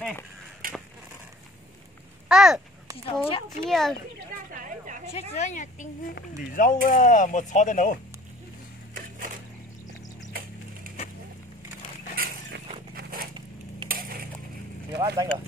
này. Bố chia. Chết giữa nhà tinh. Lì rau một xó tên đâu. Nhiều ăn danh rồi.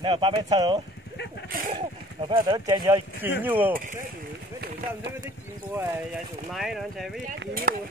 Nè ba bên sợ. Nó phải tới chơi nhiều kín nhiều. Cái đủ răm thế cái chim bùa này, đủ máy nó chơi với kín nhiều.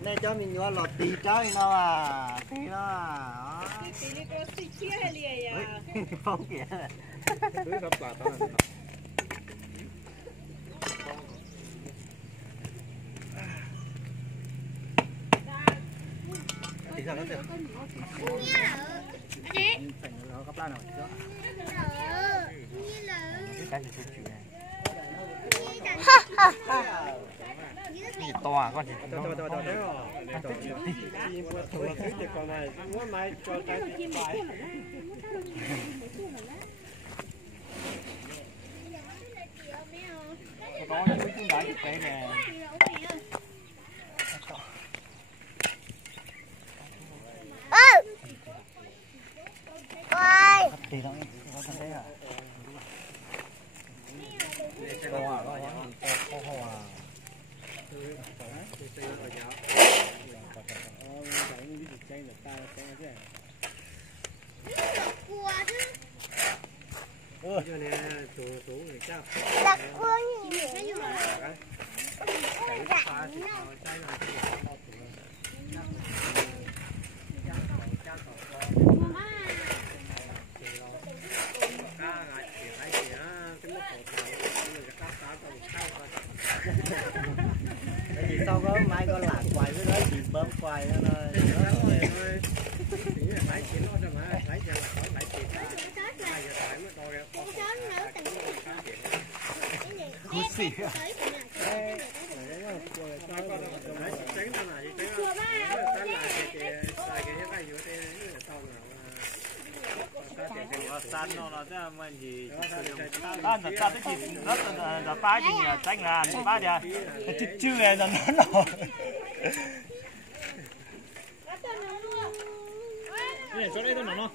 Này cho mình có lọt tí trái nó à, tí nó à. Không kìa. Tí sao nó được? Nó gấp lá nào đó. Cái gì cũng chịu này. Cái gì to à con gì? To. Con này muốn mai cho cái phải. Có những cái đá thực tế nè. Ôi. Thì nó có thân thế à? To à, to à. Là cua gì? Tại vì sau đó mai con lạc quài với đó chị bơm quài đó thôi. Cút xỉ à? San nó ra mà gì ta nó ta cái gì rất là phá gì tránh là phá đi chứ này là nó này chỗ đây nó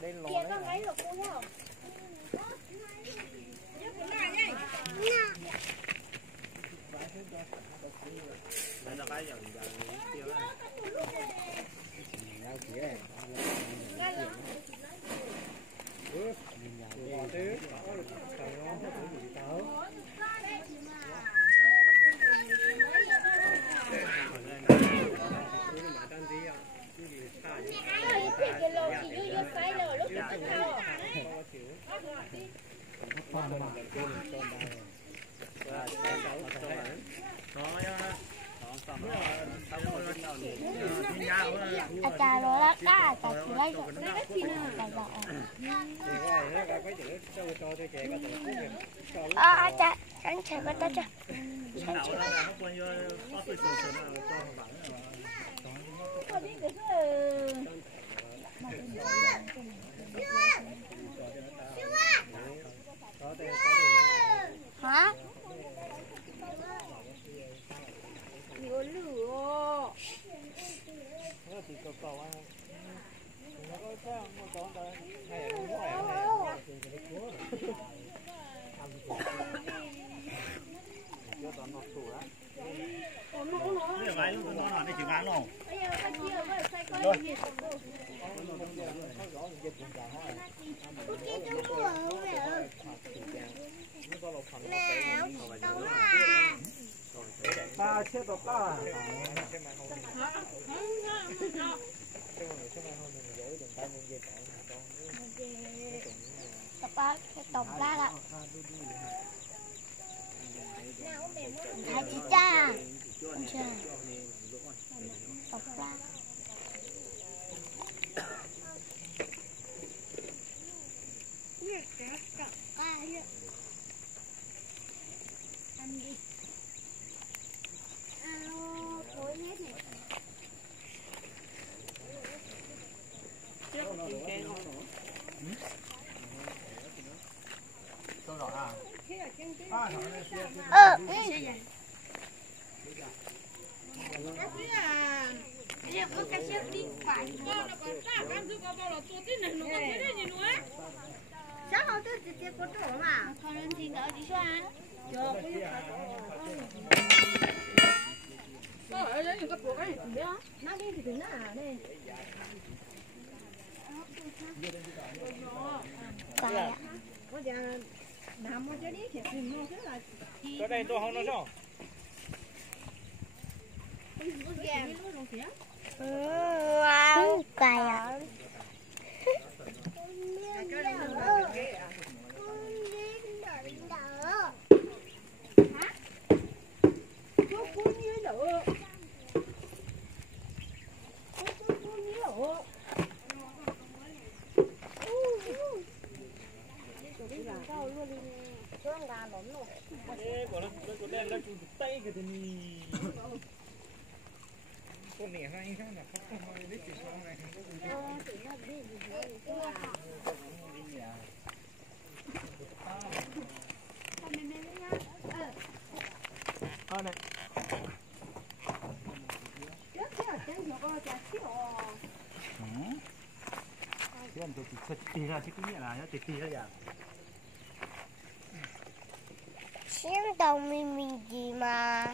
Đây lò đấy. là cái giờ tiêu đó. Chà rồi đó, cá chà chỉ lấy rồi. Chà, anh chạy qua cha. Hả? Nhiều lửa. Thì cầu ăn. Nó có sao mà con đây. Này nó khỏe Bây giờ gái lúc đó là để chịu gán không? ba chết rồi ba. Tập ba cái tập ra là Hai chị cha. Con chưa. Bọc ra. Ăn đi. Khối hết này. Tôi rõ à? Giờ có cái xếp đi phải. Sao họ tự tiếp có chỗ mà? Còn lên thì đỡ đi xoa. Ở đây những cái bộ cái này thì đó. Nó đi thì nó à đây. Cái Bây giờ nằm ở đây thì nó rất là Cái đây tôi không nói sao? cái à. Ê, của nó đen nó chụp tay cái thì con này hay khác là không có biết gì sao này. Con này. Chứ anh tôi chỉ tì ra chứ cái nghĩa là nó tì ra vậy. Xem đồng mình gì mà.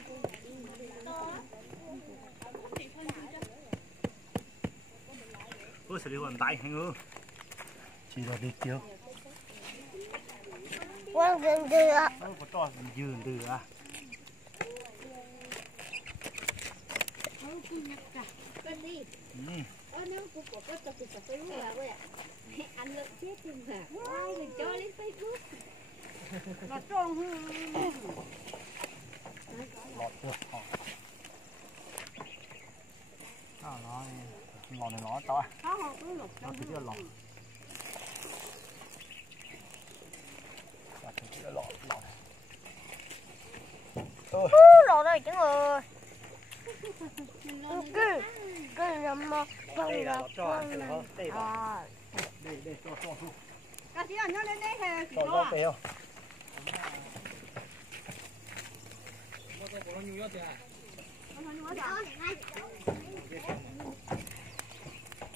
Ôi, xử lý hoàn tay hay ngư. Chỉ là đi tiêu. Quang dừng đưa. Ôi, có to dường từ à. nếu cô có cái tập của Facebook là vậy anh lực chết nhưng mà ai đừng cho lên Facebook mà tròn lọt được nó lọt này nó to nó chỉ là lọt lọt rồi chứ người cái nằm mà Đây là lọt tròn cái này đây vào đây cho thu cái gì nó lên đây hè chỉ cho có tèo nó nhiều nhất à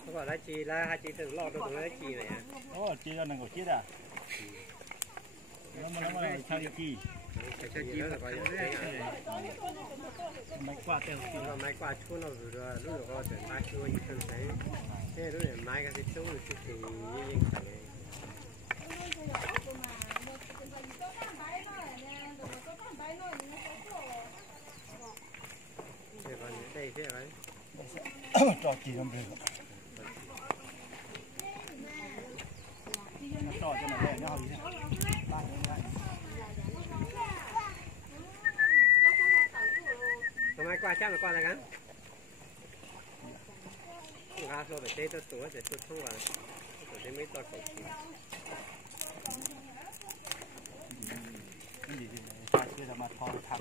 các bạn lá chi lá hai chi từ lọt được lá chi này à ô chi cho này của chiết à nó mà theo chi cái chi đó là bao nhiêu máy quạt tèo nó máy quạt chút nó rồi lúc đó có thể máy chút như thế này thế lúc này máy cái chỗ này chút thì như thế này đây thế này cho chi làm được cho này để nó gì máy quạt chắc là quạt này gắn gà số phải tết tuổi sẽ xuất không vào để mấy to cổ cái gì ta chưa làm mà thôi tham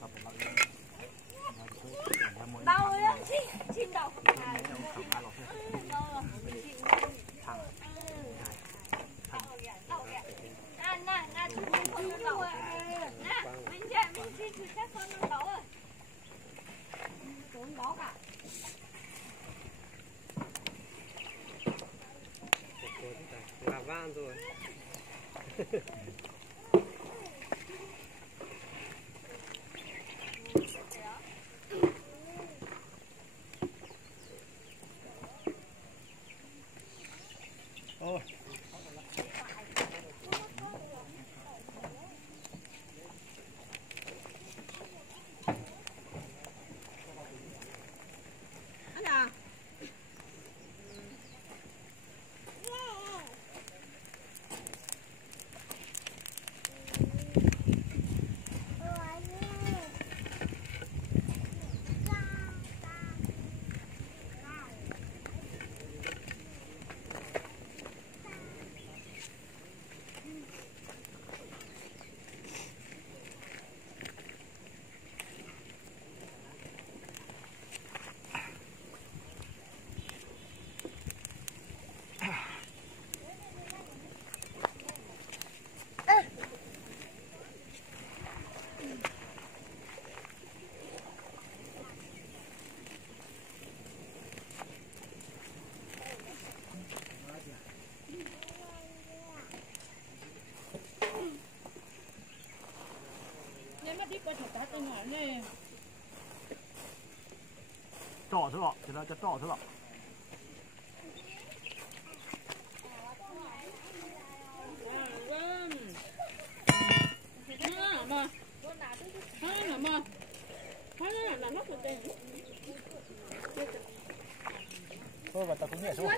tập phải đau lắm chim đau anh chúng mình không có đau mình chỉ chắc con nó đau rồi cũng đau cả là van rồi ôi จะต่อเท่าไหร่ thôi và ta cũng nhẹ xuống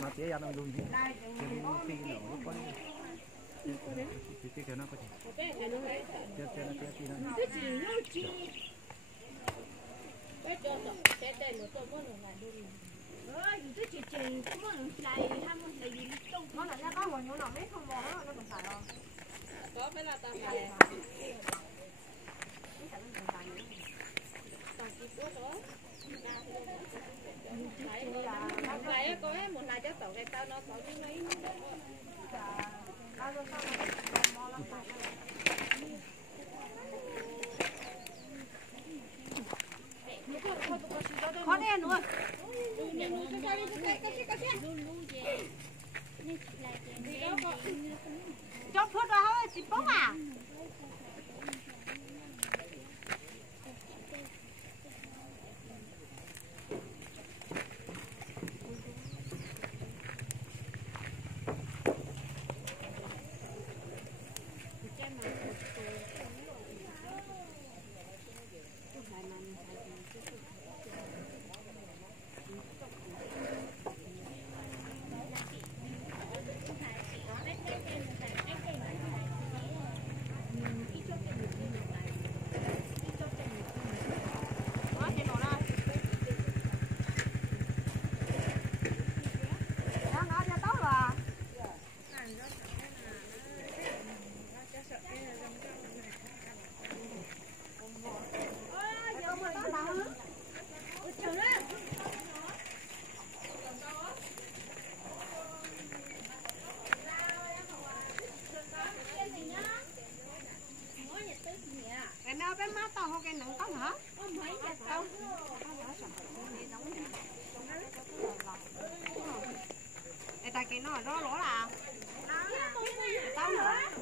nó tía ra nó luôn chứ cái nó có gì cái nó lại có một lại cho tổ cái tao nó có cái mấy khó đen luôn cho phút đó thôi chỉ bốc à cái má tao không cái nặng có hả? Tao. Tại cái nó rõ lỗ là. Tao nữa.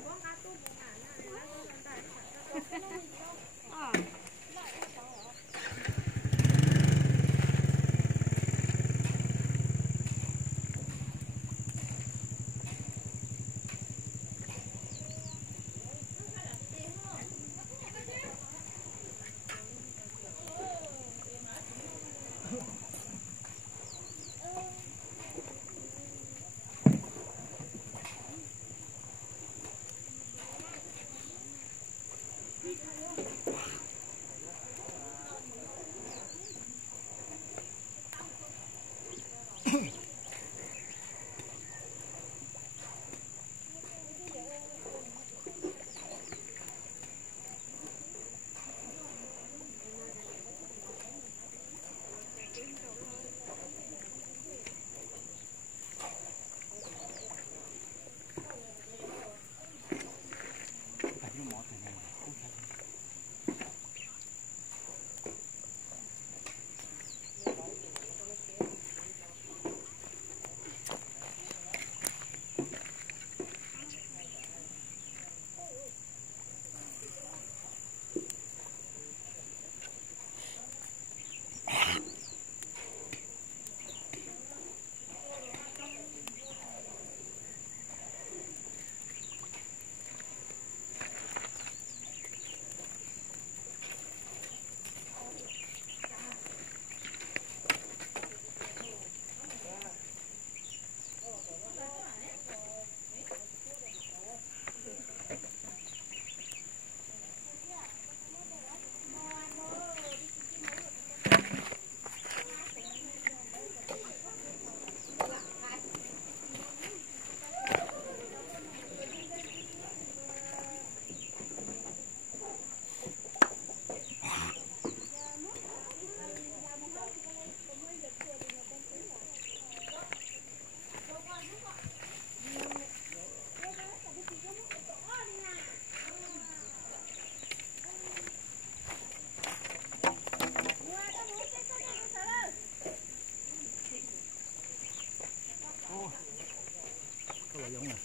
giống này.